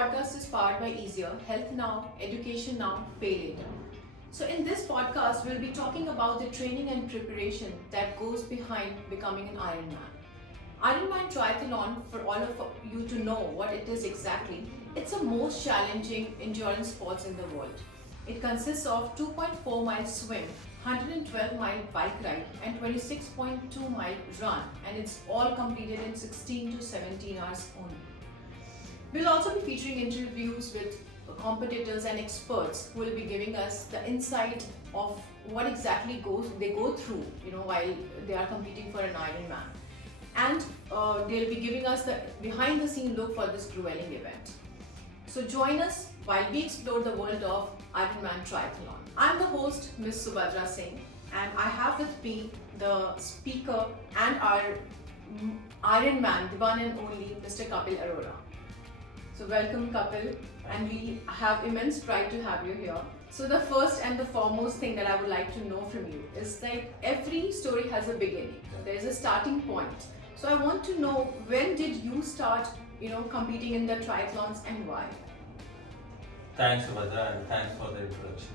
podcast is powered by Easier, Health Now, Education Now, Pay Later. So in this podcast, we'll be talking about the training and preparation that goes behind becoming an Ironman. Ironman triathlon, for all of you to know what it is exactly, it's the most challenging endurance sports in the world. It consists of 2.4 mile swim, 112 mile bike ride and 26.2 mile run, and it's all completed in 16 to 17 hours only. We'll also be featuring interviews with competitors and experts who will be giving us the insight of what exactly they go through, while they are competing for an Ironman. And they'll be giving us the behind the scene look for this grueling event. So join us while we explore the world of Ironman triathlon. I'm the host, Ms. Subhadra Singh, and I have with me the speaker and our Ironman, the one and only Mr. Kapil Arora. So welcome, Kapil, and we have immense pride to have you here. So the first and the foremost thing that I would like to know from you is that every story has a beginning. There is a starting point. So I want to know, when did you start, competing in the triathlons and why? Thanks, Subhadra, and thanks for the introduction.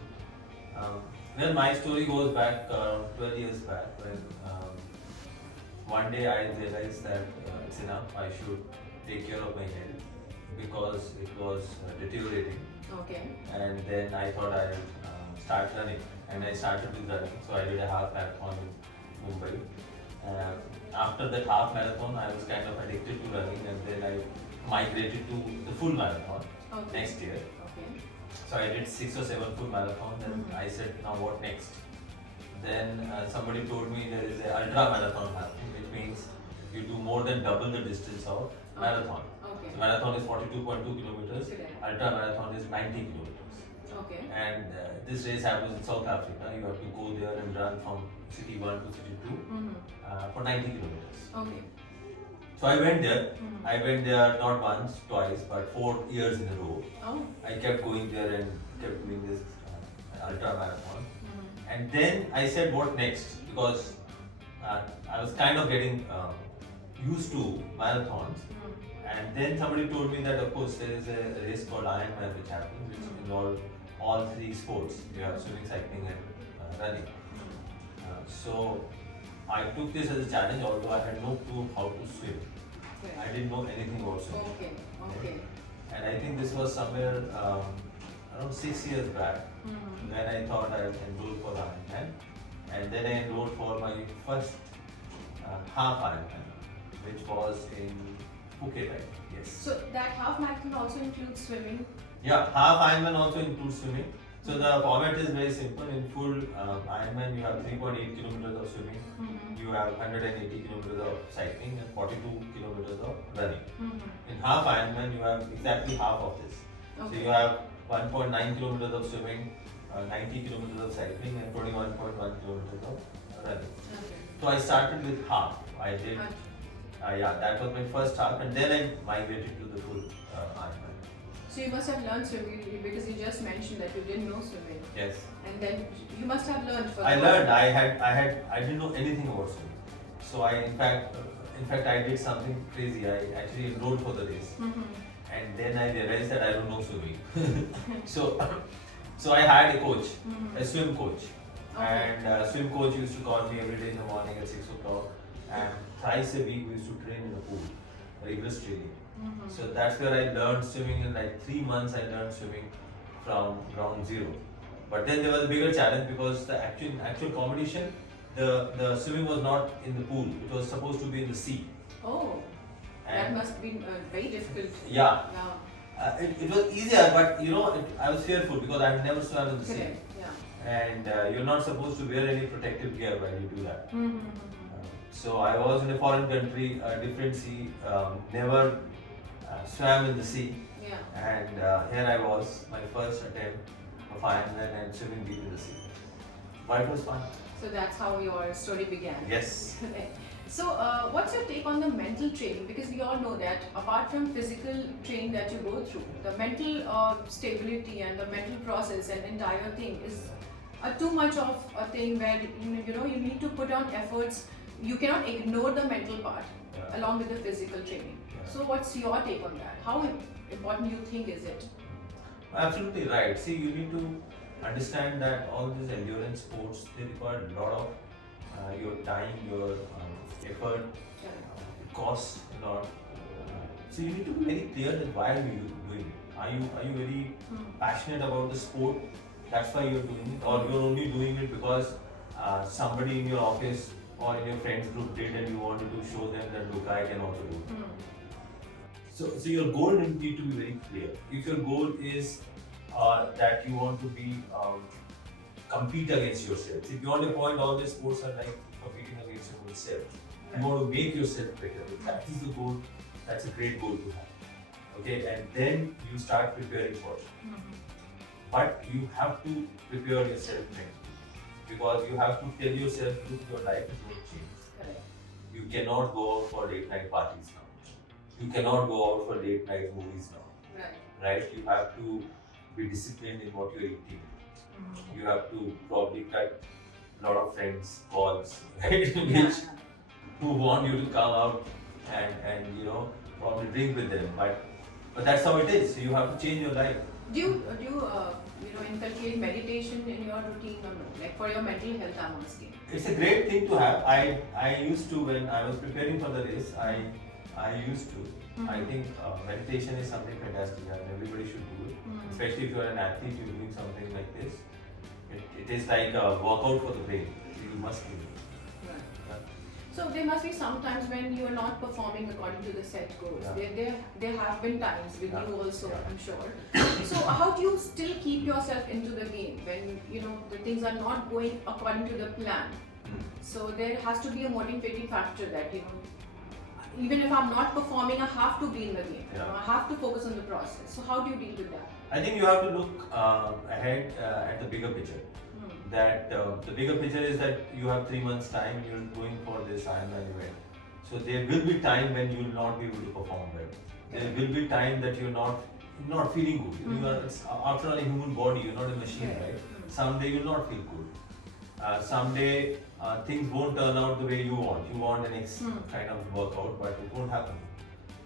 Well, my story goes back 12 years back when one day I realized that it's enough, I should take care of my health because it was deteriorating. Okay. And then I thought I'd start running, and I started with running. So I did a half marathon in Mumbai. After that half marathon, I was kind of addicted to running, and then I migrated to the full marathon next year. Okay. So I did 6 or 7 full marathons, and I said, now what next? Then somebody told me there is an ultra marathon happening, which means you do more than double the distance of marathon. Okay. So marathon is 42.2 kilometers, Correct. ultra marathon is 90 kilometers. Okay. And this race happens in South Africa. You have to go there and run from city 1 to city 2 for 90 kilometers. Okay. So I went there. I went there not once, twice, but 4 years in a row. Oh. I kept going there and kept doing this ultra marathon. And then I said, what next? Because I was kind of getting used to marathons. And then somebody told me that, of course, there is a race called Ironman which happens, which involves all 3 sports. You have swimming, cycling, and running. So I took this as a challenge, although I had no clue how to swim. Right. I didn't know anything about swimming. Okay. And I think this was somewhere around 6 years back when I thought I would enroll for the Ironman. And then I enrolled for my first half Ironman, which was in Phuket, I think. Yes. So that half marathon also includes swimming? Yeah, half Ironman also includes swimming. So the format is very simple. In full Ironman, you have 3.8 kilometers of swimming, you have 180 kilometers of cycling, and 42 kilometers of running. In half Ironman, you have exactly half of this. Okay. So you have 1.9 kilometers of swimming, 90 kilometers of cycling, and 21.1 kilometers of running. Okay. So I started with half. I did. That was my first half, and then I migrated to the full Ironman. So you must have learned swimming, because you just mentioned that you didn't know swimming. Yes. And then you must have learned first. I learned. I didn't know anything about swimming. So I, in fact, I did something crazy. I actually enrolled for the race, and then I realized that I don't know swimming. so I hired a coach, a swim coach, and swim coach used to call me every day in the morning at 6 o'clock, and thrice a week we used to train in the pool, rigorous training. So that's where I learned swimming. In like 3 months, I learned swimming from ground zero. But then there was a bigger challenge because the actual competition, the swimming was not in the pool. It was supposed to be in the sea. Oh, that must have been very difficult. Yeah. It was easier, but I was fearful because I had never swam in the sea. Yeah. And you're not supposed to wear any protective gear while you do that. So I was in a foreign country, a different sea, never swam in the sea. Yeah. And here I was, my first attempt of Ironman and swimming deep in the sea. But it was fun. So that's how your story began. Yes. So what's your take on the mental training? Because we all know that apart from physical training that you go through, the mental stability and the mental process and entire thing is too much of a thing where you need to put on efforts. You cannot ignore the mental part along with the physical training. So what's your take on that? How important you think is it? Absolutely right. See, you need to understand that all these endurance sports, they require a lot of your time, your effort, it costs a lot. So you need to be very clear that why are you doing it? Are you very passionate about the sport? That's why you're doing it, or you're only doing it because somebody in your office or in your friends group did, and you wanted to show them that look, I can also do it. So your goal need to be very clear. If your goal is that you want to be compete against yourself, if you want to point all these sports are like competing against yourself, you want to make yourself better. If that is the goal, that's a great goal to have. Okay, and then you start preparing for it. But you have to prepare yourself mentally, because you have to tell yourself, look, your life is going to change. Correct. You cannot go out for late night parties now. You cannot go out for late night movies now. Right? You have to be disciplined in what you're eating. You have to probably cut a lot of friends' calls, right? Who want you to come out and probably drink with them. But that's how it is. So you have to change your life. Do you inculcate meditation in your routine or no? Like for your mental health, I'm asking. It's a great thing to have. I used to, when I was preparing for the race, I used to. I think meditation is something fantastic and everybody should do it. Especially if you're an athlete, you're doing something like this. It is like a workout for the brain. So you must do it. Right. Yeah. So there must be some times when you are not performing according to the set goals. Yeah. There have been times with you also, Yeah. I'm sure. So how do you still keep yourself into the game when the things are not going according to the plan? So there has to be a motivating factor that even if I'm not performing, I have to be in the game. I have to focus on the process. So how do you deal with that? I think you have to look ahead at the bigger picture. That the bigger picture is that you have 3 months time and you're going for this Ironman event. So there will be time when you will not be able to perform well. There will be time that you're not feeling good. You are, after all, a human body, you're not a machine, right? Someday you'll not feel good. Someday things won't turn out the way you want. You want an X kind of workout, but it won't happen.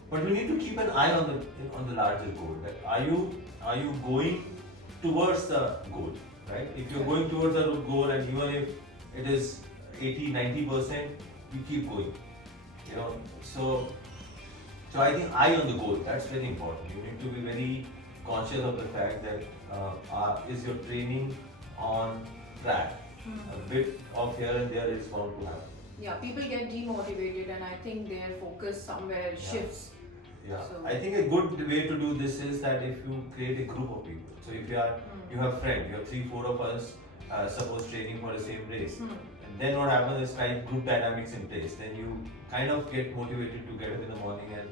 But we need to keep an eye on the larger goal. That are you going towards the goal, right? If you're going towards the goal, and even if it is 80-90%, you keep going. So I think eye on the goal. That's very important. You need to be very conscious of the fact that is your training on track. A bit of here and there is bound to happen. Yeah, people get demotivated, and I think their focus somewhere shifts. Yeah, So I think a good way to do this is that if you create a group of people. So if you have friends, you have 3-4 of us, suppose training for the same race. And then what happens is like group dynamics in place. Then you kind of get motivated to get up in the morning and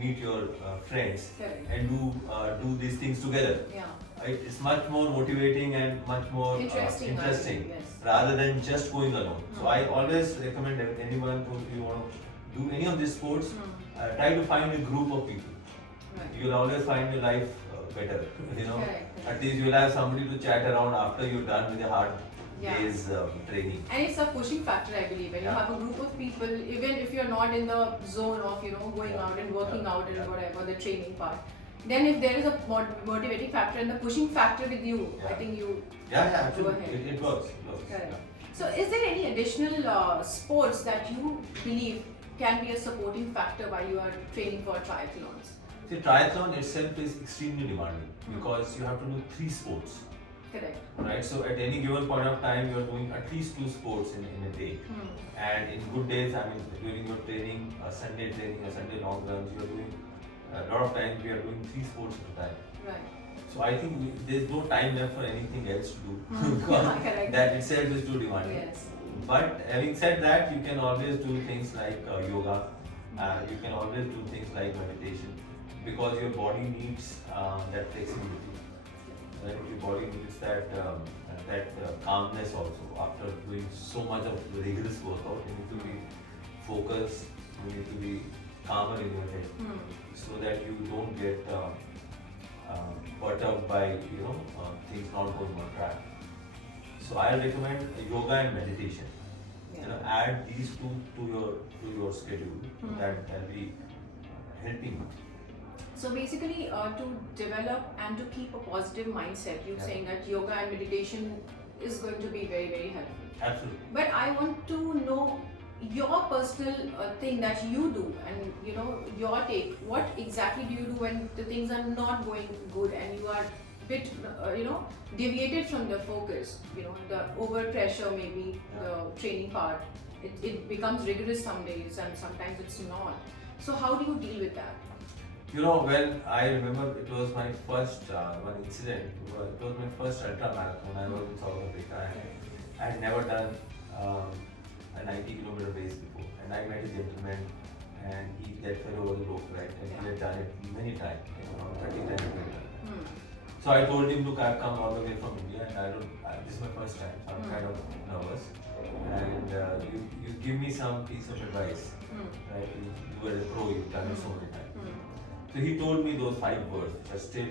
meet your friends and do these things together. Yeah. It's much more motivating and much more Interesting, rather than just going alone. So I always recommend anyone who, if you want to do any of these sports, try to find a group of people. Right. You'll always find your life better. Correct. At least you'll have somebody to chat around after you're done with the hard days training. And it's a pushing factor, I believe. When you have a group of people, even if you're not in the zone of going out and working out and whatever the training part, then if there is a motivating factor and the pushing factor with you, I think you absolutely. go ahead. It works. Correct. So is there any additional sports that you believe can be a supporting factor while you are training for triathlons? See, triathlon itself is extremely demanding because you have to do 3 sports. Correct. Right, so at any given point of time, you are doing at least 2 sports in a day. And in good days, during your training, Sunday training, Sunday long runs, you are doing a lot of times we are doing 3 sports at a time. Right. So I think there's no time left for anything else to do because that itself is too demanding. Yes. But having said that, you can always do things like yoga. You can always do things like meditation because your body needs that flexibility. Right? Your body needs that calmness also. After doing so much of rigorous workout, you need to be focused. You need to be calmer in your head, so that you don't get caught up by things not going on track. So I recommend yoga and meditation. Add these 2 to your schedule. That will be helping. So basically, to develop and to keep a positive mindset, you're saying that yoga and meditation is going to be very, very helpful. Absolutely. But I want to know your personal thing that you do, and your take. What exactly do you do when the things are not going good and you are bit deviated from the focus? The over pressure, maybe the training part. It becomes rigorous some days and sometimes it's not. So how do you deal with that? When I remember it was my first one incident. It was my first ultra marathon. I was in South Africa and I had never done a 90-kilometer race before. And I met a gentleman and that fellow was a rope, right? And he had done it many times, around 30 times. So I told him, look, I've come all the way from India and this is my first time, so I'm kind of nervous. And you give me some piece of advice, right? You were a pro, you've done it so many times. So he told me those 5 words which are still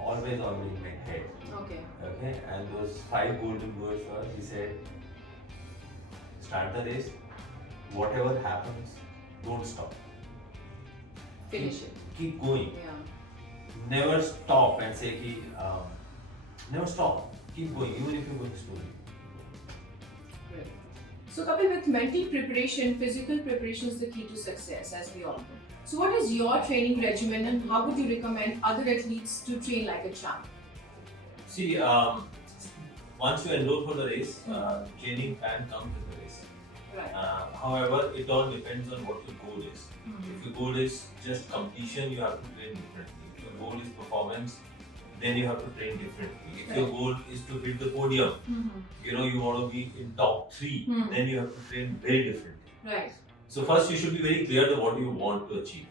always on in my head. Okay. And those 5 golden words were, he said, start the race, whatever happens, don't stop. Finish it. Keep going. Yeah. Never stop and say, never stop. Keep going, even if you're going slowly. Right. So Kapil, with mental preparation, physical preparation is the key to success, as we all know. So what is your training regimen and how would you recommend other athletes to train like a champ? See, once you enroll for the race, training plan comes with the race. Right. However, it all depends on what your goal is. If your goal is just completion, you have to train differently. If your goal is performance, then you have to train differently. If your goal is to hit the podium, you want to be in top 3, then you have to train very differently. Right. So first you should be very clear that what you want to achieve.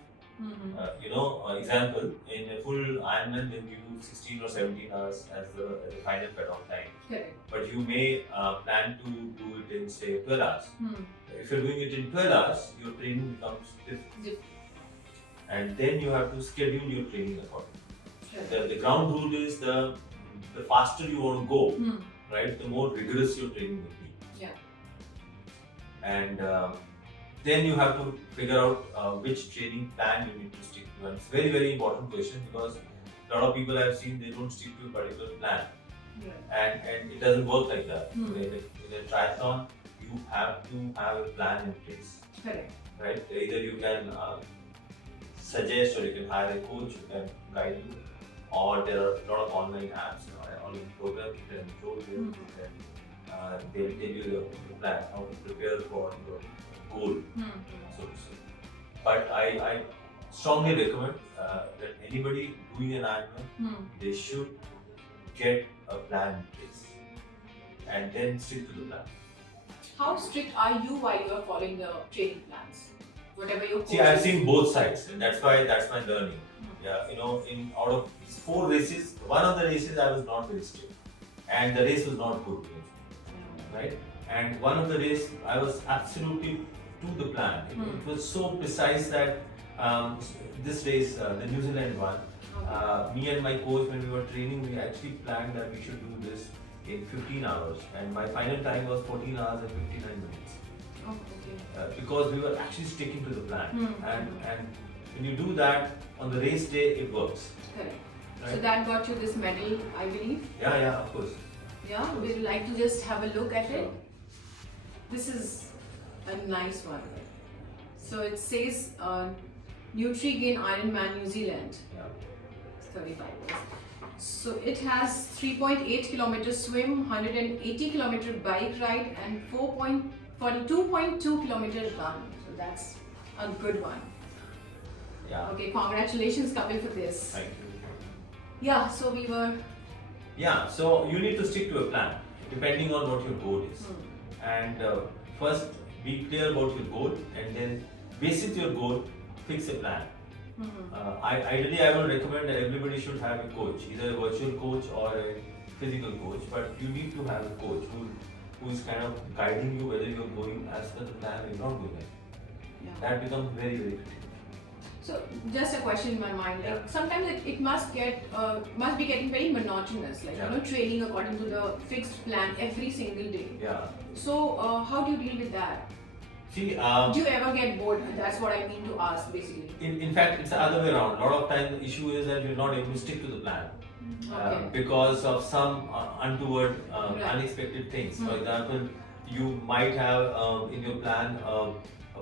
Example, in a full Ironman, they give you 16 or 17 hours as the final cut-off time. Correct. But you may plan to do it in say 12 hours. If you're doing it in 12 hours, your training becomes different. And then you have to schedule your training accordingly. The ground rule is the faster you want to go, right, the more rigorous your training will be. Yeah. And then you have to figure out which training plan you need to stick to. And it's a very, very important question because a lot of people I've seen, they don't stick to a particular plan. And it doesn't work like that. In a triathlon, you have to have a plan in place. Correct. Right? Either you can suggest or you can hire a coach who can guide you, or there are a lot of online apps, online programs you can enroll in, they'll tell you the plan, how to prepare for your goal, so to say. But I strongly recommend that anybody doing an Ironman, they should get a plan in place and then stick to the plan. How strict are you while you are following the training plans? Whatever your coach See, I've is. seen both sides, and that's my learning. Yeah, in out of 4 races, one of the races I was not very strict, and the race was not good, right? And one of the race I was absolutely to the plan. It was so precise that this race, the New Zealand one, me and my coach, when we were training, we actually planned that we should do this in 15 hours, and my final time was 14 hours and 59 minutes. Because we were actually sticking to the plan, and when you do that on the race day, it works. Correct. Right? So that got you this medal, I believe. Yeah, of course. Yeah, we'd like to just have a look at it. This is a nice one. So it says Nutrigain Ironman New Zealand. Yeah. It's 35 years. So it has 3.8 kilometer swim, 180 kilometer bike ride, and 42.2 kilometer run. So that's a good one. Yeah. Okay, congratulations, Kapil, for this. Thank you. Yeah, so we were. Yeah, so you need to stick to a plan depending on what your goal is. And first be clear about your goal, and then base your goal, fix a plan. Ideally, I will recommend that everybody should have a coach, either a virtual coach or a physical coach, but you need to have a coach who is kind of guiding you whether you're going as per the plan or you're not going there. That becomes very, very critical. So just a question in my mind, like sometimes it must be getting very monotonous, like training according to the fixed plan every single day. Yeah. So how do you deal with that? See, Do you ever get bored? That's what I mean to ask, basically. in fact, it's the other way around. A lot of times, the issue is that you're not able to stick to the plan Okay. because of some untoward, Right. unexpected things. For Hmm. example, you might have in your plan a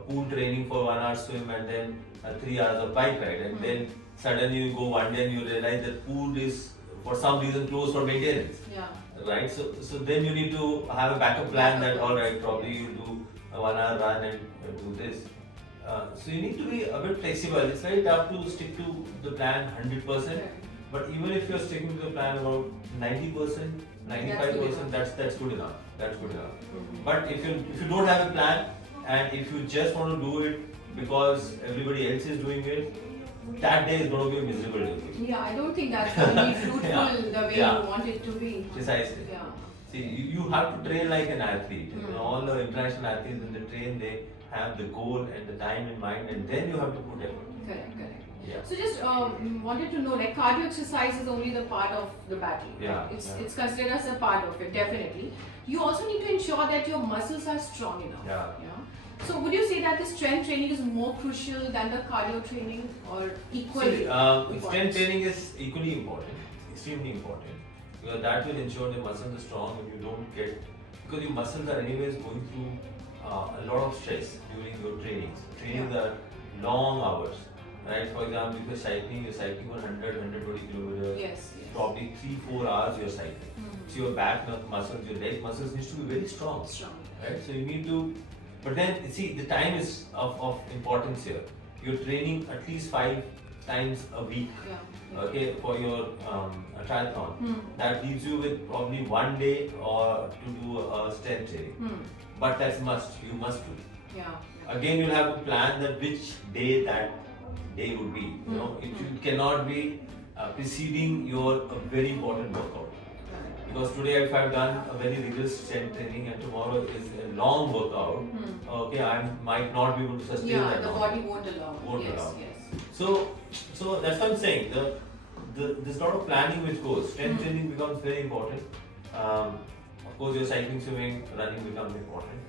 pool training for 1 hour swim and then 3 hours of bike ride, and then suddenly you go one day and you realize that pool is for some reason closed for maintenance. Yeah. Right, so then you need to have a backup plan that all right, probably you do a 1 hour run and do this. So you need to be a bit flexible. It's very tough to stick to the plan 100%. But even if you're sticking to the plan about 90%, 95%, that's good enough. That's good enough. But if you don't have a plan and if you just want to do it because everybody else is doing it, that day is going to be a miserable day. Yeah, I don't think that's going to be fruitful the way Yeah. you want it to be. Precisely. Yeah. See, you have to train like an athlete. You know, all the international athletes when they train, they have the goal and the time in mind, and then you have to put effort. Correct. Yeah. So just wanted to know, like cardio exercise is only the part of the battle. Yeah, Right? yeah. It's considered as a part of it, definitely. You also need to ensure that your muscles are strong enough. Yeah. So would you say that the strength training is more crucial than the cardio training, or equally? See, strength training is equally important, extremely important, because that will ensure the muscles are strong and you don't get, because your muscles are anyways going through a lot of stress during your trainings. Trainings are long hours, right? For example, if you're cycling for 100, 120 kilometers, Yes. probably 3-4 hours you're cycling. So your back muscles, your leg muscles needs to be very strong, Strong. right? So you need to, but then see, the time is of importance here. You're training at least 5 times a week, Yeah. okay, for your triathlon. That leaves you with probably 1 day or to do a strength training. But that's must, you must do. Yeah. Again, you'll have to plan that which day that day would be. You know, it cannot be preceding your a very important workout. Because today if I've done a very rigorous strength training and tomorrow is a long workout, okay, I might not be able to sustain Yeah, that the long. body won't allow. Won't Yes. allow. Yes. So that's what I'm saying. There's a lot of planning which goes. Strength training becomes very important. Of course, your cycling, swimming, running becomes important.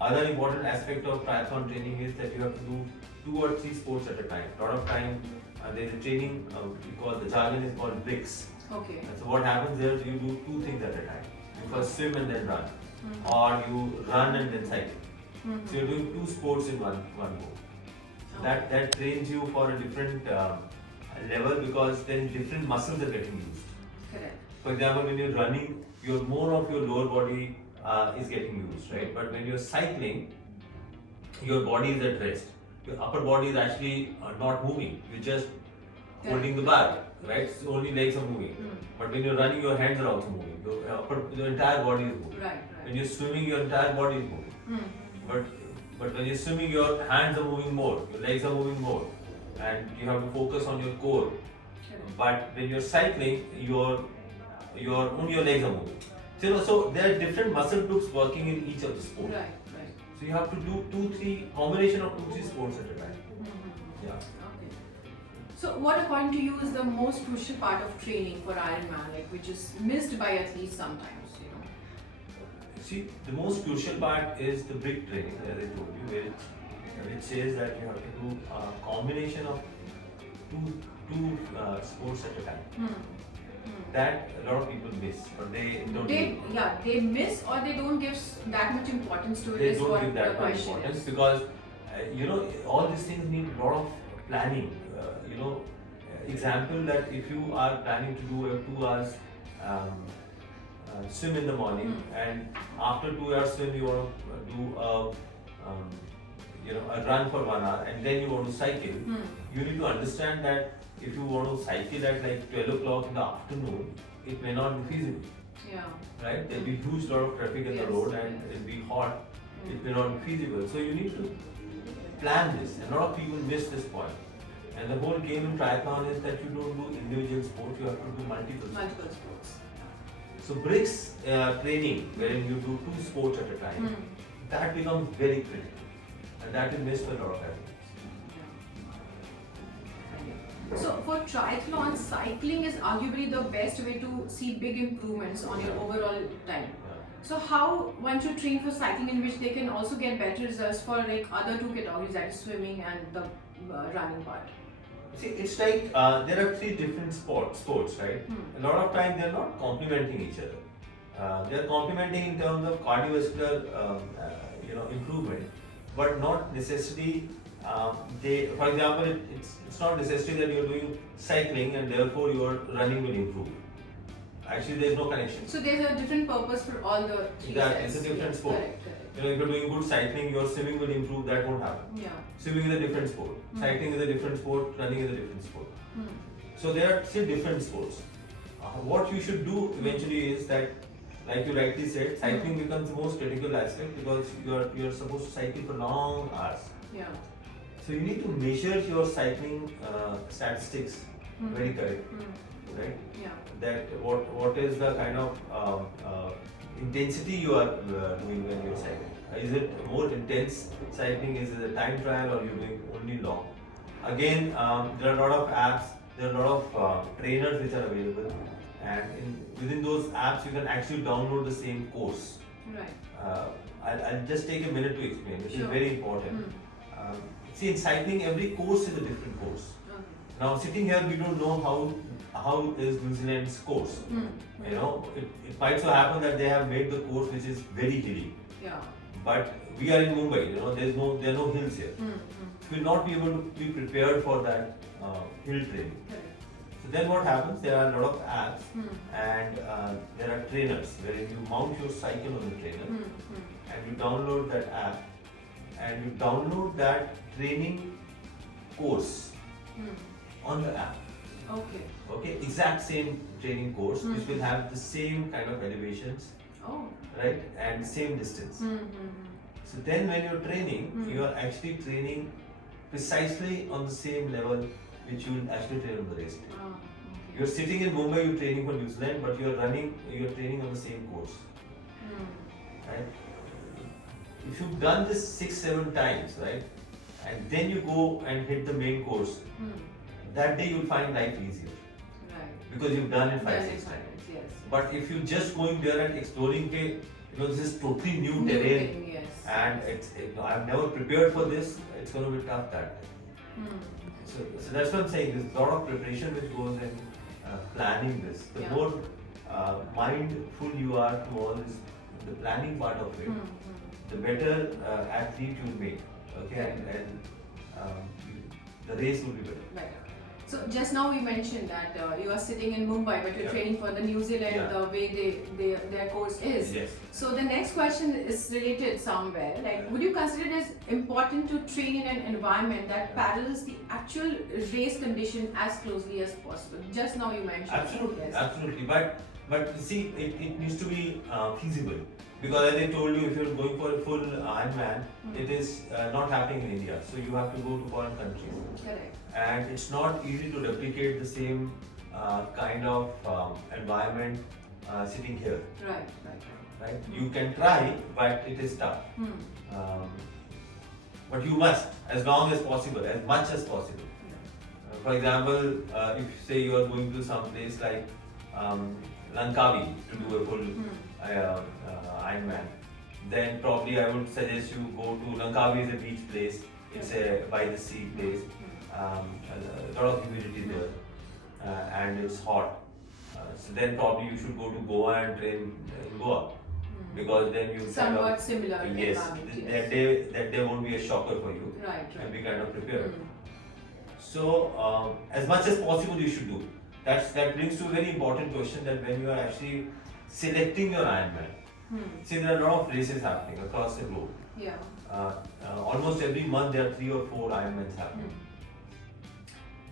Other important aspect of triathlon training is that you have to do 2 or 3 sports at a time. A lot of time there's a training because the jargon is called bricks. Okay. And so what happens is you do 2 things at a time. You first swim and then run, or you run and then cycle. So you're doing 2 sports in one go. So that trains you for a different level, because then different muscles are getting used. Correct. For example, when you're running, more of your lower body is getting used, right? But when you're cycling, your body is at rest. Your upper body is actually not moving. You're just holding the bar, right? So only legs are moving. But when you're running, your hands are also moving. Your entire body is moving. Right. When you're swimming, your entire body is moving. But when you're swimming, your hands are moving more, your legs are moving more, and you have to focus on your core. Correct. But when you're cycling, only your legs are moving. So there are different muscle groups working in each of the sports. Right. So you have to do 2-3 combination of 2-3 sports at a time. Yeah. Okay. So what according to you is the most crucial part of training for Ironman, like which is missed by athletes sometimes, you know? See, the most crucial part is the brick training, as I told you, where it says that you have to do a combination of two sports at a time. That a lot of people miss, but they don't. They miss, or they don't give that much importance to it. They is don't what give the that much question importance is. because all these things need a lot of planning. Example that if you are planning to do a 2 hours swim in the morning, and after 2 hours swim you want to do a run for 1 hour, and then you want to cycle. You need to understand that if you want to cycle at like 12 o'clock in the afternoon, it may not be feasible. Yeah. Right? There'll be huge lot of traffic in the road, and it'll be hot. It may not be feasible. So you need to plan this. And a lot of people miss this point. And the whole game in triathlon is that you don't do individual sports, you have to do multiple sports. So bricks training, wherein you do 2 sports at a time, that becomes very critical. And that is missed by a lot of athletes. So for triathlon, cycling is arguably the best way to see big improvements on your overall time. So how one should train for cycling in which they can also get better results for like other two categories, that is swimming and the running part? See, it's like there are three different sports, right? A lot of time they're not complementing each other. They're complementing in terms of cardiovascular, improvement, but not necessarily. For example, it's not necessary that you're doing cycling and therefore your running will improve. Actually, there's no connection. So there's a different purpose for all the three Exactly, sets. it's a different sport. Correct. If you're doing good cycling, your swimming will improve. That won't happen. Yeah. Swimming is a different sport. Cycling is a different sport. Running is a different sport. So there are three different sports. What you should do eventually is that, like you rightly said, cycling becomes the most critical aspect because you're supposed to cycle for long hours. Yeah. So you need to measure your cycling statistics very correctly, right? Yeah. That what is the kind of intensity you are doing when you're cycling. Is it more intense cycling? Is it a time trial or you're doing only long? Again, there are a lot of apps, there are a lot of trainers which are available, and within those apps you can actually download the same course. Right. I'll just take a minute to explain, which is Sure. very important. See, in cycling, every course is a different course. Okay. Now, sitting here, we don't know how is New Zealand's course. You know, it might so happen that they have made the course which is very hilly. Yeah. But we are in Mumbai. You know, there are no hills here. We will not be able to be prepared for that hill training. Correct. So then what happens? There are a lot of apps and there are trainers where you mount your cycle on the trainer and you download that app and you download that training course on the app. Okay. Okay, exact same training course which will have the same kind of elevations, Oh. right, and same distance. So then when you're training, you are actually training precisely on the same level which you will actually train on the race day. Oh, okay. You're sitting in Mumbai, you're training for New Zealand, but you're training on the same course, right? If you've done this 6-7 times, right, and then you go and hit the main course, that day you'll find life easier Right. because you've done it 5-6 Done it times. times, yes. But if you're just going there and exploring, this is totally new New terrain, thing, yes. and I've never prepared for this. It's going to be tough that day. So that's what I'm saying. There's a lot of preparation which goes in planning this. The Yeah. more mindful you are to all this, the planning part of it, the better athlete you'll make. Okay, and the race will be better. Right. So just now we mentioned that you are sitting in Mumbai, but you're Yeah. training for the New Zealand, Yeah. the way their course is. Yes. So the next question is related somewhere. Like, would you consider it as important to train in an environment that parallels the actual race condition as closely as possible? Just now you mentioned. Absolutely, Yes. absolutely. But see, it needs to be feasible. Because as I told you, if you're going for a full Ironman, it is not happening in India. So you have to go to foreign countries. Correct. And it's not easy to replicate the same kind of environment sitting here. Right. Right? You can try, but it is tough. But you must, as long as possible, as much as possible. For example, if say you are going to some place like Lankavi to do a full Ironman, then probably I would suggest you go to Lankavi is a beach place. It's a by the sea place. A lot of humidity there, and it's hot. So then probably you should go to Goa and train in Goa, because then you Somewhat similar yes, environment, that day won't be a shocker for you. Right. And be kind of prepared. So as much as possible you should do. That brings to a very important question, that when you are actually selecting your Ironman, see, there are a lot of races happening across the globe. Yeah. Almost every month there are 3 or 4 Ironmans happening.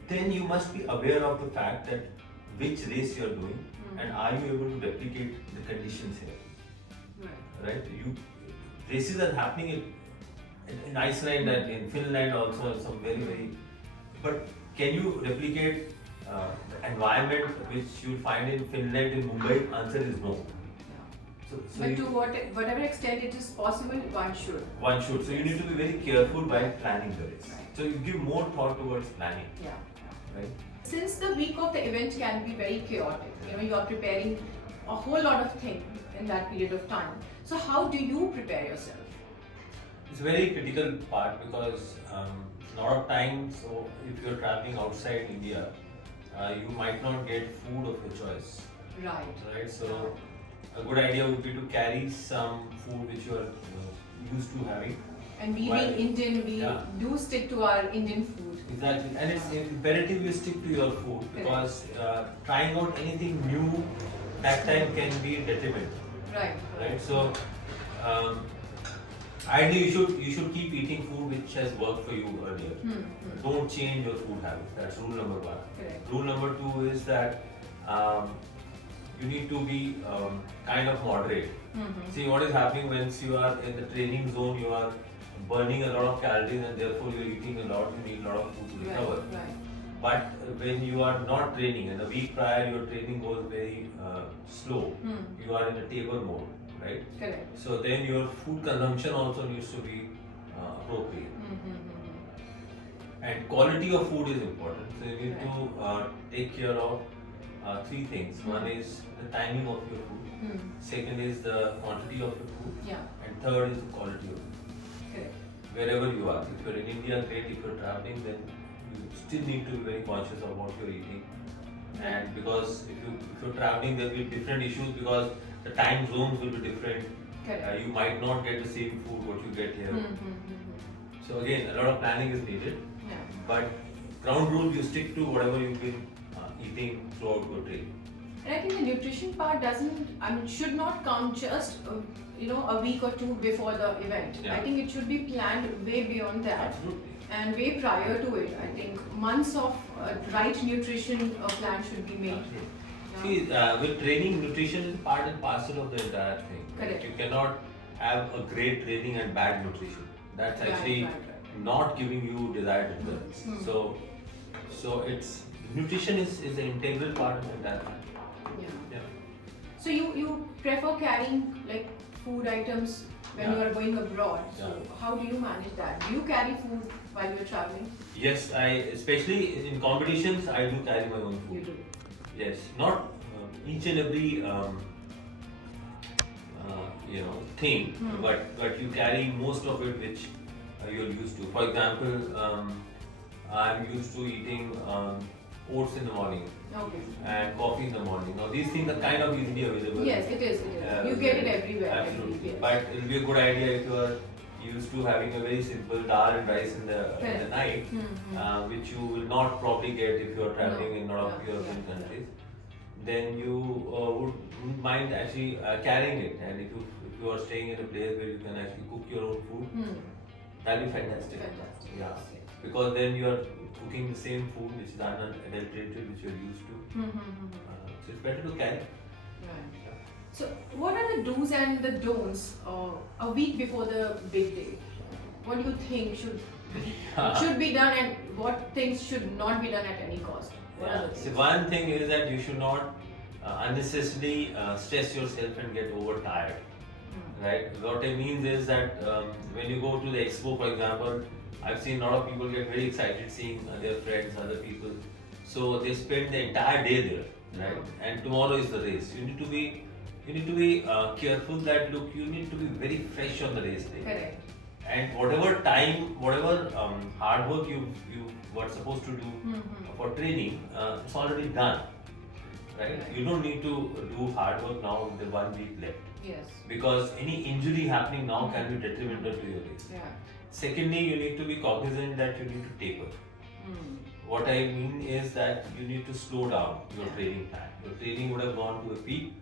Then you must be aware of the fact that which race you are doing and are you able to replicate the conditions here. Right? Races are happening in Iceland and in Finland also, some very. But can you replicate the environment which you find in Finland, in Mumbai? Answer is no. So But to whatever extent it is possible, one should. One should. So you need to be very careful while planning the race. Right. So you give more thought towards planning. Yeah. Right? Since the week of the event can be very chaotic, you are preparing a whole lot of things in that period of time. So how do you prepare yourself? It's a very critical part because a lot of times, so if you're traveling outside India, you might not get food of your choice. Right. Right. So a good idea would be to carry some food which you are used to having. And we While- being Indian, we Yeah. do stick to our Indian food. Exactly, and it's imperative you stick to your food because trying out anything new that time can be detrimental. Right. Right. So ideally you should keep eating food which has worked for you earlier. Don't change your food habits. That's rule number one. Correct. Rule number two is that you need to be kind of moderate. See what is happening once you are in the training zone, you are burning a lot of calories and therefore you are eating a lot, you need a lot of food to recover. Right. But when you are not training and the week prior your training goes very slow, you are in a taper mode, right? Correct. So then your food consumption also needs to be appropriate. And quality of food is important. So you need to take care of three things. One is the timing of your food. Second is the quantity of your food. Yeah. And third is the quality of food. Correct. Wherever you are. If you're in India, great. If you're traveling, then you still need to be very conscious of what you're eating. And because if you're traveling, there will be different issues because the time zones will be different. Correct. You might not get the same food what you get here. So again, a lot of planning is needed. Yeah. But ground rule, you stick to whatever you've been eating throughout your training. And I think the nutrition part should not come just a week or two before the event. Yeah. I think it should be planned way beyond that. Absolutely. And way prior to it. I think months of right nutrition plan should be made. Absolutely. Yeah. See, with training, nutrition is part and parcel of the entire thing. Correct. You cannot have a great training and bad nutrition. That's Right, actually right. not giving you desired results. So it's nutrition is an integral part of the entire thing. Yeah. Yeah. So you prefer carrying like food items when Yeah. you are going abroad. So Yeah. how do you manage that? Do you carry food while you're traveling? Yes, especially in competitions, I do carry my own food. You do. Yes, not each and every thing, but you carry most of it which you're used to. For example, I'm used to eating oats in the morning Okay. and coffee in the morning. Now these things are kind of easily available. Yes, it is. You get it everywhere. Absolutely. Yes. But it'll be a good idea if you are used to having a very simple dal and rice in the Correct. night, which you will not probably get if you are traveling in a lot of European Yeah. countries. Then you wouldn't mind actually carrying it, and if you are staying in a place where you can actually cook your own food, that'll be fantastic. Fantastic. Yeah, Yes. because then you are cooking the same food which is unadulterated, which you're used to. So it's better to carry. Right. So, what are the do's and the don'ts a week before the big day? What do you think should be done, and what things should not be done at any cost? What are the So things? one thing is that you should not unnecessarily stress yourself and get overtired. Right? What I mean is that when you go to the expo, for example, I've seen a lot of people get very excited seeing their friends, other people. So they spend the entire day there, right? And tomorrow is the race. You need to be careful that look, you need to be very fresh on the race day. Correct. And whatever hard work you were supposed to do for training, it's already done, right? You don't need to do hard work now with the 1 week left. Yes. Because any injury happening now can be detrimental to your race. Yeah. Secondly, you need to be cognizant that you need to taper. What I mean is that you need to slow down your training plan. Your training would have gone to a peak.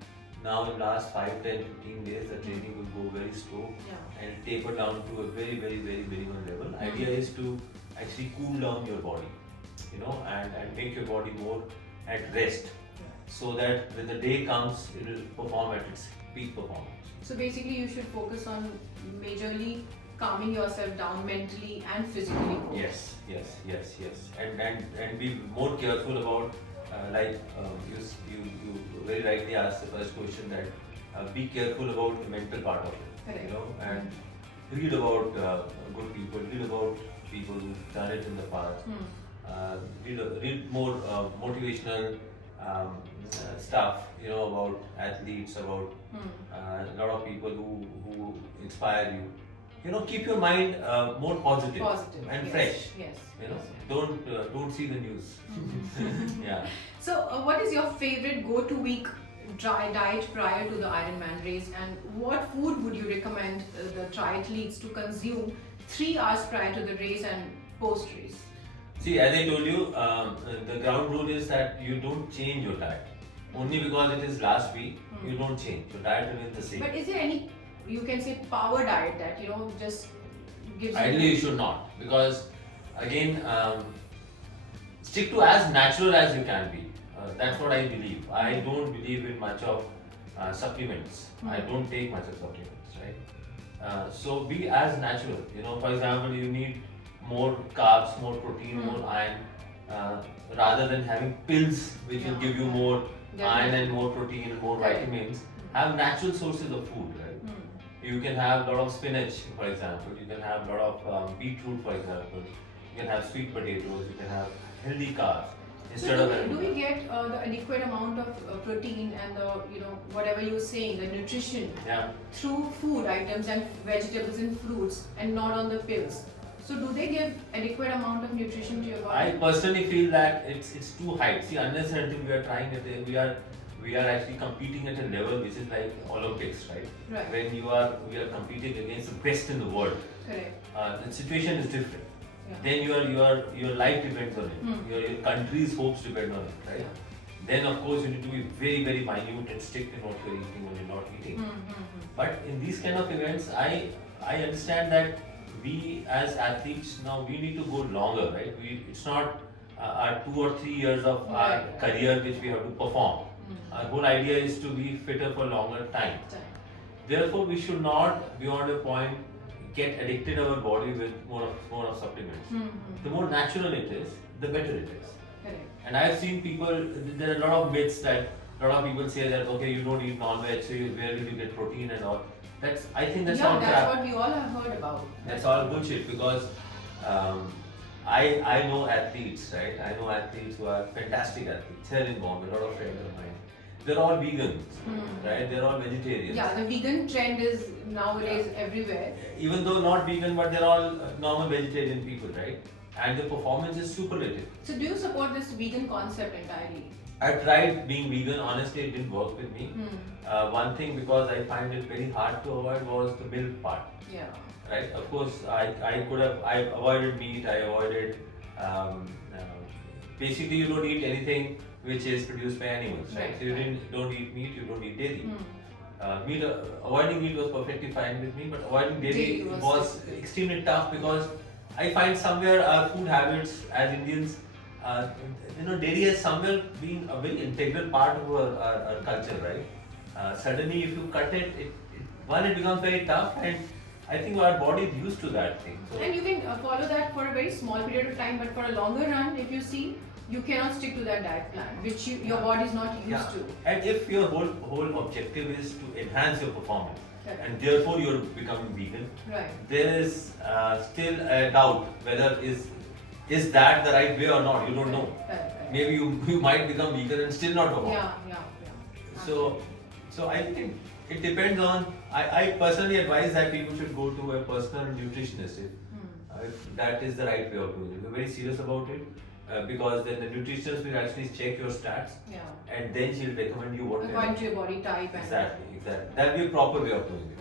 Now in the last 5, 10, 15 days, the training will go very slow and taper down to a very, very, very minimum level. Idea is to actually cool down your body, and make your body more at rest, so that when the day comes, it will perform at its peak performance. So basically, you should focus on majorly calming yourself down mentally and physically. Yes, and be more careful about you very rightly asked the first question that be careful about the mental part of it. Correct. And read about good people, read about people who've done it in the past. Read more motivational stuff, about athletes, about a lot of people who inspire you. Keep your mind more positive, and yes, fresh. Yes. Don't see the news. Yeah. So, what is your favorite go-to week dry diet prior to the Ironman race, and what food would you recommend the triathletes to consume 3 hours prior to the race and post-race? See, as I told you, the ground rule is that you don't change your diet. Only because it is last week, you don't change. Your diet remains the same. But is there any, you can say, power diet that just gives Ideally, you should not, because again, stick to as natural as you can be. That's what I believe. I don't believe in much of supplements. I don't take much of supplements, right? So be as natural. For example, you need more carbs, more protein, more iron, rather than having pills which will give you more iron and more protein and more vitamins. Have natural sources of food, right? You can have a lot of spinach, for example. You can have a lot of beetroot, for example. You can have sweet potatoes. You can have healthy carbs instead so of. Do we get the adequate amount of protein and the whatever you're saying, the nutrition through food items and vegetables and fruits, and not on the pills? So do they give adequate amount of nutrition to your body? I personally feel that it's too high. See, unless and until we are trying it, we are actually competing at a level which is like Olympics, right? Right. When we are competing against the best in the world. Correct. The situation is different. Yeah. Then your life depends on it. Your country's hopes depend on it, right? Yeah. Then of course you need to be very, very minute and strict in what you're eating when you're not eating. But in these kind of events, I understand that we as athletes now we need to go longer, right? It's not our 2 or 3 years of our career which we have to perform. Our whole idea is to be fitter for longer time. Therefore, we should not, beyond a point, get addicted our body with more of supplements. The more natural it is, the better it is. Correct. And I've seen people. There are a lot of myths that a lot of people say that okay, you don't eat non-veg, so where will you get protein and all. I think that's all crap. That's what we all have heard about. That's all bullshit because I know athletes, right? I know athletes who are fantastic athletes here in Bombay, a lot of friends of mine. They're all vegans, right? They're all vegetarians. Yeah, the vegan trend is nowadays everywhere. Even though not vegan, but they're all normal vegetarian people, right? And the performance is superlative. So do you support this vegan concept entirely? I tried being vegan, honestly it didn't work with me. One thing, because I find it very hard to avoid, was the milk part. Yeah. Right? Of course, I avoided meat, I avoided, basically you don't eat anything which is produced by animals, right? So you don't eat meat, you don't eat dairy. Avoiding meat was perfectly fine with me, but avoiding dairy was extremely tough because I find somewhere our food habits as Indians, dairy has somewhere been a very integral part of our culture, right? Suddenly, if you cut it, it becomes very tough, and I think our body is used to that thing. So and you can follow that for a very small period of time, but for a longer run, if you see, you cannot stick to that diet plan, which your body is not used to. And if your whole objective is to enhance your performance, and therefore you're becoming vegan, there is still a doubt whether is that the right way or not. You don't know. Maybe you might become vegan and still not perform. So I think it depends on. I personally advise that people should go to a personal nutritionist if that is the right way of doing it. If you're very serious about it, because then the nutritionist will actually check your stats, and then she'll recommend you what. According to your body type. Exactly. That'll be a proper way of doing it.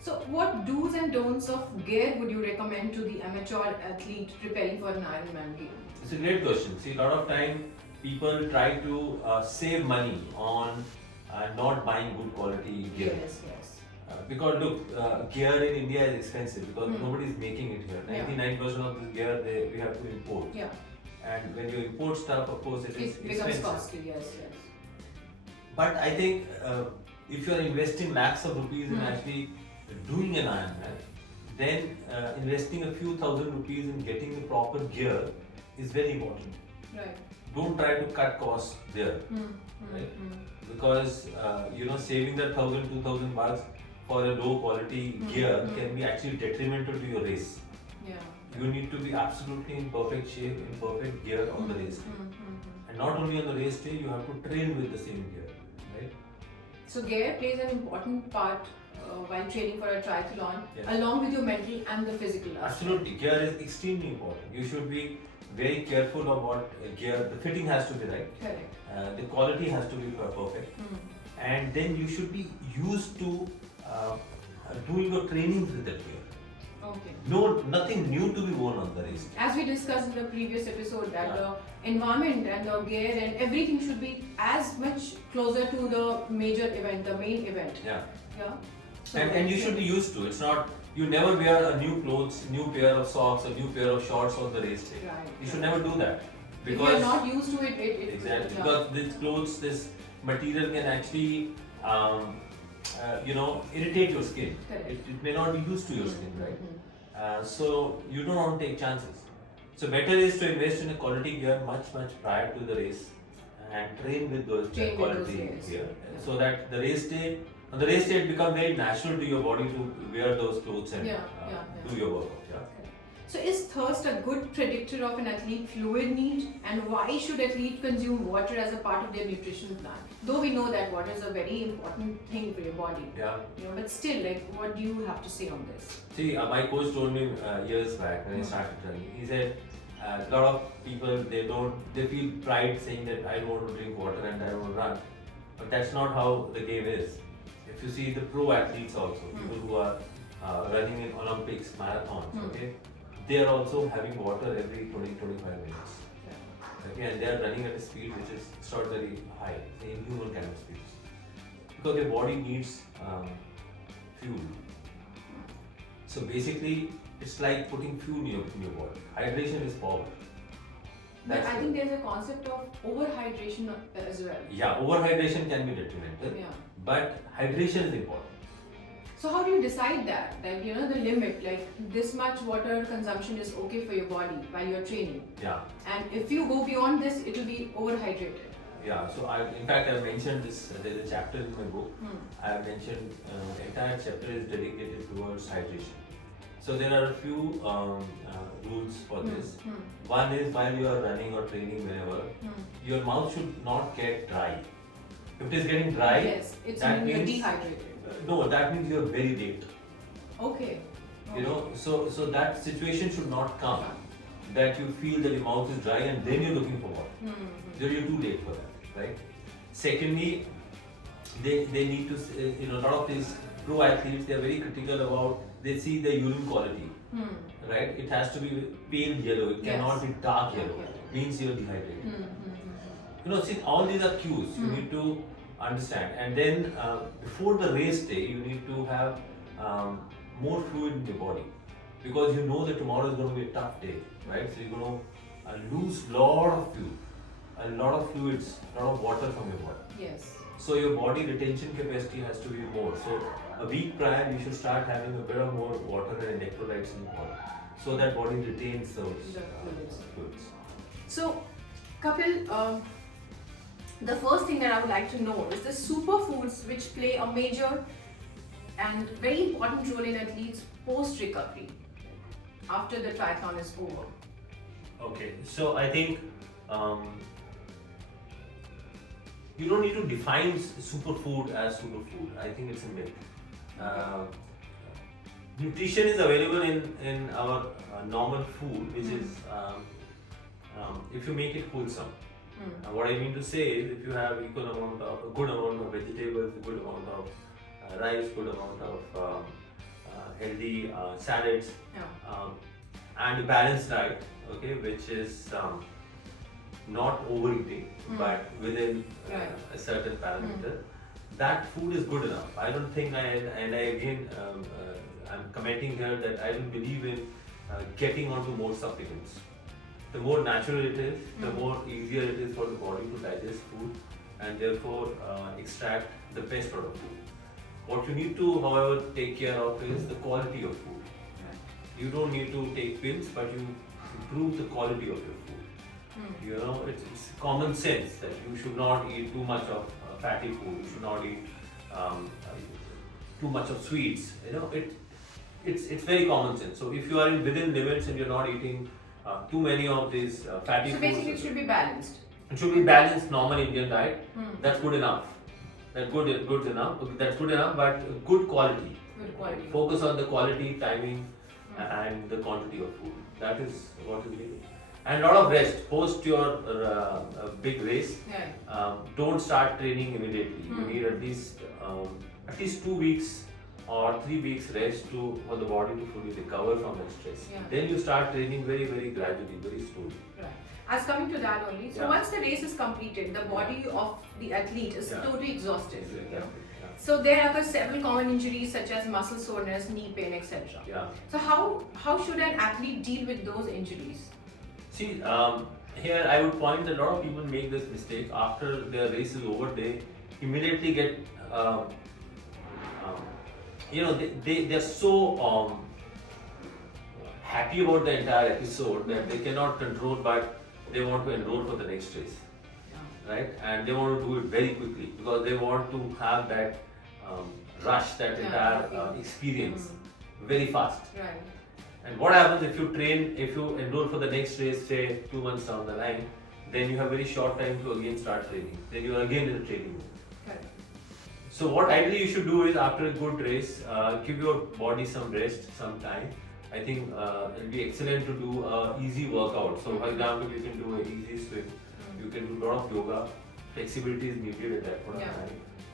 So, what do's and don'ts of gear would you recommend to the amateur athlete preparing for an Ironman game? It's a great question. See, a lot of time people try to save money on not buying good quality gear. Yes. Because look, gear in India is expensive because nobody is making it here. 99% of this gear we have to import. And when you import stuff, of course, it is becomes expensive. costly. Yes. But I think if you are investing lakhs of rupees in actually doing an Ironman, then investing a few thousand rupees in getting the proper gear is very important. Right. Don't try to cut costs there, right? Because saving that 1,000-2,000 bucks for a low quality gear can be actually detrimental to your race. You need to be absolutely in perfect shape, in perfect gear on the race. And And not only on the race day, you have to train with the same gear, right? So gear plays an important part while training for a triathlon, Yes. along with your mental and the physical aspect. Absolutely, gear is extremely important. You should be very careful of what gear, the fitting has to be right, Correct. the quality has to be perfect, and then you should be used to doing your trainings with that gear. Okay. No, nothing new to be worn on the race day. As we discussed in the previous episode, that Yeah. the environment and the gear and everything should be as much closer to the major event, the main event. Yeah. Yeah. So And you should be used to. It's not, you never wear a new clothes, new pair of socks, a new pair of shorts on the race day. Right. You should never do that. If you're not used to it, Exactly. yeah. Because this clothes, this material can actually, irritate your skin. Correct. It may not be used to your skin, right? Mhm. So you don't want to take chances. So better is to invest in a quality gear much prior to the race and train with those Train with quality those layers. gear, Yeah. so that the race day, on the race day it becomes very natural to your body to wear those clothes and Yeah. do your workout. Yeah. So is thirst a good predictor of an athlete fluid need, and why should athlete consume water as a part of their nutrition plan? Though we know that water is a very important thing for your body, Yeah. but still, like, what do you have to say on this? See, my coach told me years back when I started running. He said a lot of people they feel pride saying that I don't want to drink water and I don't want to run, but that's not how the game is. If you see the pro athletes also, people who are running in Olympics, marathons, okay, they are also having water every 20-25 minutes. Okay, and they are running at a speed which is extraordinarily high, say inhuman kind of speeds, because their body needs fuel. So basically, it's like putting fuel in your body. Hydration is power. But I think there's a concept of overhydration as well. Yeah, overhydration can be detrimental, Yeah. but hydration is important. So how do you decide that? Like, the limit, like this much water consumption is okay for your body while you're training. Yeah. And if you go beyond this, it will be overhydrated. Yeah, so in fact, I mentioned this, there's a chapter in my book. I have mentioned entire chapter is dedicated towards hydration. So there are a few rules for this. One is while you are running or training whenever, your mouth should not get dry. If it is getting dry, Yes, it's that when you're means- dehydrated. No, that means you are very late. Okay. So that situation should not come. That you feel that your mouth is dry and then you're looking for water. Then you're too late for that, right? Secondly, they need to, a lot of these pro athletes, they are very critical about, they see the urine quality, right? It has to be pale yellow, it cannot be dark yellow, means you're dehydrated. See, all these are cues you need to understand. And then before the race day, you need to have more fluid in your body, because you know that tomorrow is going to be a tough day, right? So you're going to lose a lot of fuel, a lot of fluids, a lot of water from your body. Yes. So your body retention capacity has to be more. So a week prior, you should start having a bit of more water and electrolytes in the body, so that body retains those The fluids. So, Kapil, the first thing that I would like to know is the superfoods which play a major and very important role in athletes post-recovery after the triathlon is over. Okay, so I think you don't need to define superfood as superfood. I think it's a myth. Nutrition is available in our normal food, which is if you make it wholesome. What I mean to say is, if you have a good amount of vegetables, a good amount of rice, good amount of healthy salads, and a balanced diet, okay, which is not overeating, but within a certain parameter, that food is good enough. I don't think I'm commenting here that I don't believe in getting onto more supplements. The more natural it is, the more easier it is for the body to digest food and therefore extract the best out of food. What you need to, however, take care of is the quality of food. You don't need to take pills, but you improve the quality of your food. It's common sense that you should not eat too much of fatty food. You should not eat too much of sweets. It's very common sense. So if you are within limits and you're not eating too many of these fatty So foods. basically it should be balanced. It should be balanced, normal Indian diet. That's good enough. That's good enough. That's good enough, but good quality. Good quality. Focus on the quality, timing, and the quantity of food. That is what you need. And a lot of rest. Post your big race. Don't start training immediately. You need at least 2 weeks or 3 weeks rest for the body to fully recover from that stress. Then you start training very, very gradually, very slowly. Right. As coming to that only, so once the race is completed, the body of the athlete is totally exhausted. Exactly. So there occur several common injuries such as muscle soreness, knee pain, etc. So how should an athlete deal with those injuries? See, here I would point that a lot of people make this mistake. After their race is over, they immediately get, they're so happy about the entire episode that they cannot control, but they want to enroll for the next race, right? And they want to do it very quickly because they want to have that rush, that entire experience very fast. Right. And what happens if you enroll for the next race, say 2 months down the line, then you have very short time to again start training. Then you are again in the training mode. Right. So what ideally you should do is, after a good race, give your body some rest, some time. I think it will be excellent to do an easy workout. So for example, you can do an easy swim, you can do a lot of yoga, flexibility is needed at that point of time.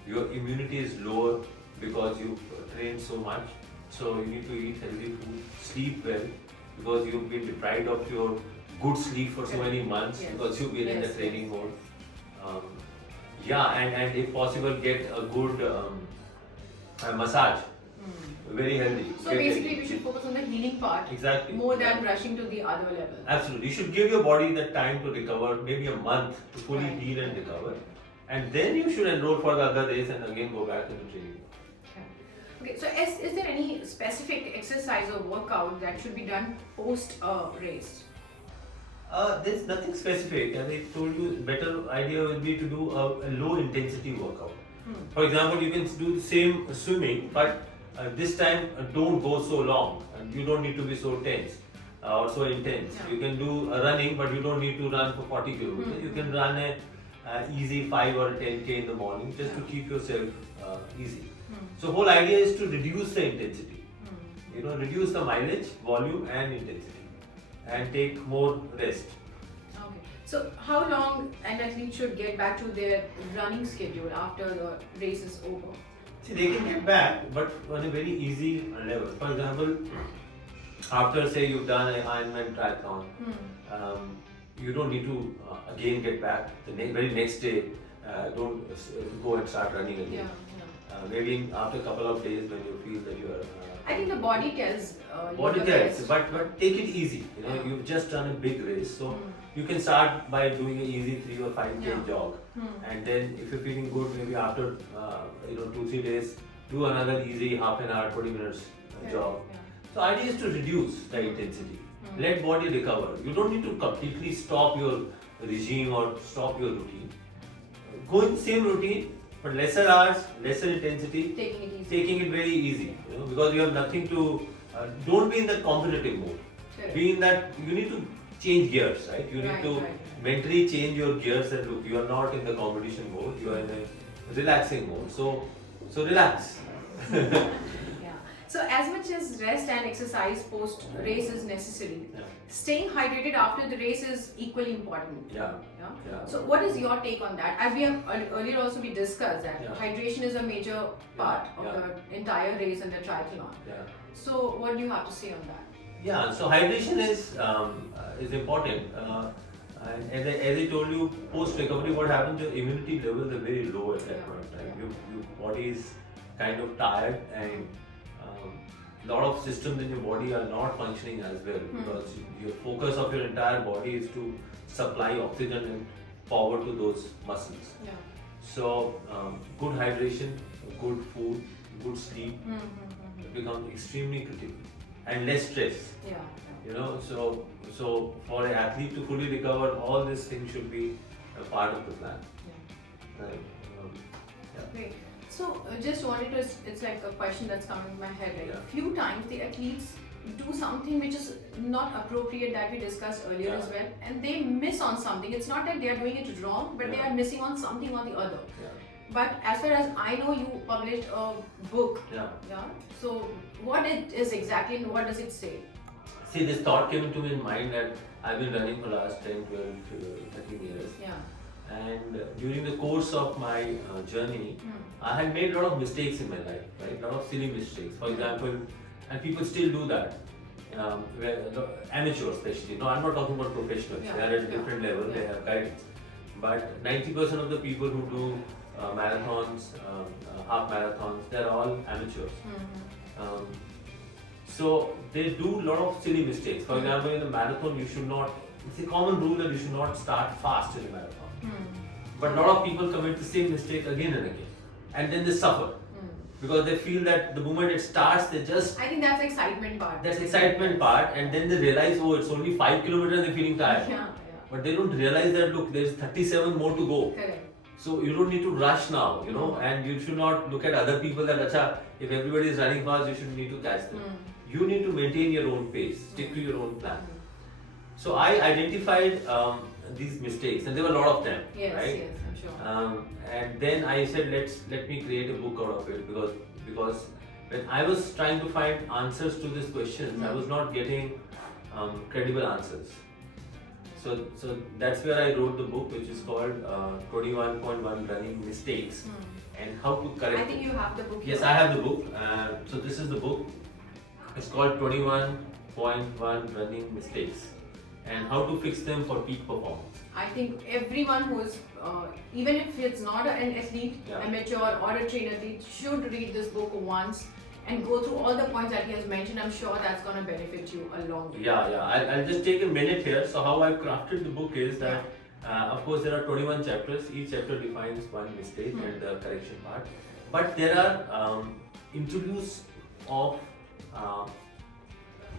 Your immunity is lower because you trained so much. So you need to eat healthy food, sleep well, because you've been deprived of your good sleep for so many months because you've been in the training mode. And if possible, get a good massage. Very healthy. So basically, we should focus on the healing part more than rushing to the other level. Absolutely. You should give your body the time to recover, maybe a month to fully heal and recover. And then you should enroll for the other race and again go back into training. Okay, so is there any specific exercise or workout that should be done post a race? There's nothing specific. As I told you, better idea would be to do a low intensity workout. For example, you can do the same swimming, but this time don't go so long. You don't need to be so tense or so intense. You can do running, but you don't need to run for 40 kilometers. You can run a easy 5 or 10k in the morning just to keep yourself easy. So whole idea is to reduce the intensity. Reduce the mileage, volume and intensity, and take more rest. Okay. So how long an athlete should get back to their running schedule after the race is over? See, they can get back, but on a very easy level. For example, after say you've done an Ironman triathlon, you don't need to again get back the very next day. Don't go and start running again. Maybe after a couple of days when you feel that you are. I think the body tells. But take it easy. You've just done a big race, so you can start by doing an easy 3 or 5k jog, and then if you're feeling good, maybe after 2-3 days, do another easy half an hour, 20 minutes jog. So idea is to reduce the intensity. Let body recover. You don't need to completely stop your regime or stop your routine. Go in the same routine, but lesser hours, lesser intensity, taking it very easy. Because you have nothing to. Don't be in that competitive mode. Be in that. You need to change gears, right? You need to mentally change your gears and look. You are not in the competition mode. You are in a relaxing mode. So relax. So as much as rest and exercise post race is necessary, staying hydrated after the race is equally important. So what is your take on that? As we have earlier also we discussed that hydration is a major part of the entire race and the triathlon. So what do you have to say on that? So hydration is important. And as I told you, post recovery, what happens? Your immunity levels are very low at that point of time. Your body is kind of tired, and a lot of systems in your body are not functioning as well because your focus of your entire body is to supply oxygen and power to those muscles. So good hydration, good food, good sleep becomes extremely critical, and less stress. So for an athlete to fully recover, all these things should be a part of the plan. Great. So just wanted to, it's like a question that's coming in my head. Few times the athletes do something which is not appropriate that we discussed earlier as well, and they miss on something. It's not that they are doing it wrong, but they are missing on something or the other. But as far as I know, you published a book. So what it is exactly and what does it say? See, this thought came into my mind that I've been running for the last 10, 12, 13 years. And during the course of my journey, I had made a lot of mistakes in my life, right? A lot of silly mistakes. For example, and people still do that. Amateurs especially. No, I'm not talking about professionals. They are at a different level, they have guidance. But 90% of the people who do marathons, half marathons, they're all amateurs. So they do a lot of silly mistakes. For example, in a marathon, you should not, it's a common rule that you should not start fast in a marathon. But a lot of people commit the same mistake again and again. And then they suffer. Because they feel that the moment it starts, they just... I think that's the excitement part. That's the excitement part, and then they realize, oh, it's only 5 kilometers and they're feeling tired. But they don't realize that, look, there's 37 more to go. Correct. So you don't need to rush now, you know, and you should not look at other people that, acha, if everybody is running fast, you should need to catch them. You need to maintain your own pace, stick to your own plan. So I identified these mistakes, and there were a lot of them, right? Yes, I'm sure. And then I said, let me create a book out of it, because when I was trying to find answers to these questions, I was not getting credible answers. So that's where I wrote the book, which is called 21.1 Running Mistakes and How to Correct. I think you have the book. Yes, I have the book. So this is the book. It's called 21.1 Running Mistakes and How to Fix Them for Peak Performance. I think everyone who is, even if it's not an athlete, amateur or a trained athlete, should read this book once and go through all the points that he has mentioned. I'm sure that's going to benefit you a long way. I'll just take a minute here. So how I've crafted the book is that, of course, there are 21 chapters. Each chapter defines one mistake and the correction part. But there are interviews of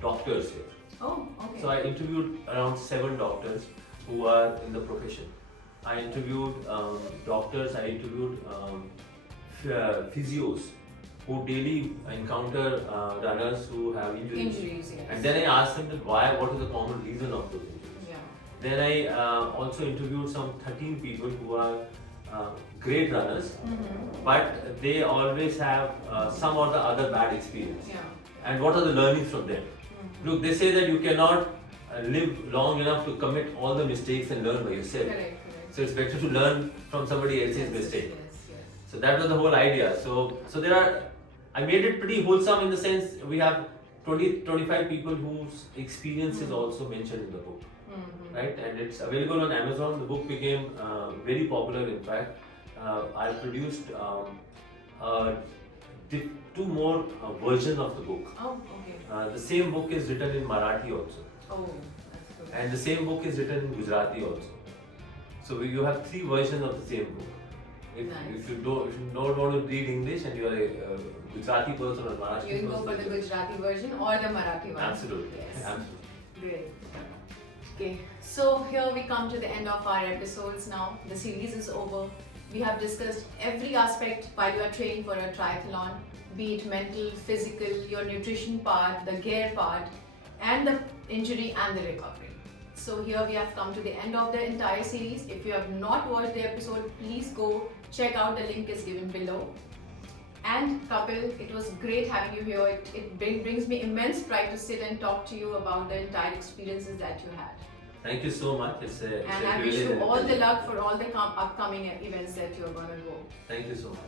doctors here. Oh, okay. So I interviewed around 7 doctors who are in the profession. I interviewed doctors, I interviewed physios who daily encounter runners who have injuries. Yes. And then I asked them that what is the common reason of those injuries. Then I also interviewed some 13 people who are great runners, but they always have some or the other bad experience. And what are the learnings from them? Look, they say that you cannot live long enough to commit all the mistakes and learn by yourself. Correct. So it's better to learn from somebody else's mistake. So that was the whole idea. So I made it pretty wholesome in the sense we have 20-25 people whose experience is also mentioned in the book. Right? And it's available on Amazon. The book became very popular. In fact, I produced 2 more versions of the book. Oh, okay. The same book is written in Marathi also. Oh, that's good. And the same book is written in Gujarati also. So you have 3 versions of the same book. If you don't want to read English and you are a Gujarati person or Marathi person, you can go for the Gujarati version or the Marathi one. Absolutely. Yes. Absolutely. Great. Okay, so here we come to the end of our episodes now. The series is over. We have discussed every aspect while you are training for a triathlon, be it mental, physical, your nutrition part, the gear part, and the injury and the recovery. So here we have come to the end of the entire series. If you have not watched the episode, please go check out. The link is given below. And Kapil, it was great having you here. It brings me immense pride to sit and talk to you about the entire experiences that you had. Thank you so much. And I wish you all the luck for all the upcoming events that you're going to go. Thank you so much.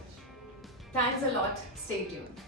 Thanks a lot. Stay tuned.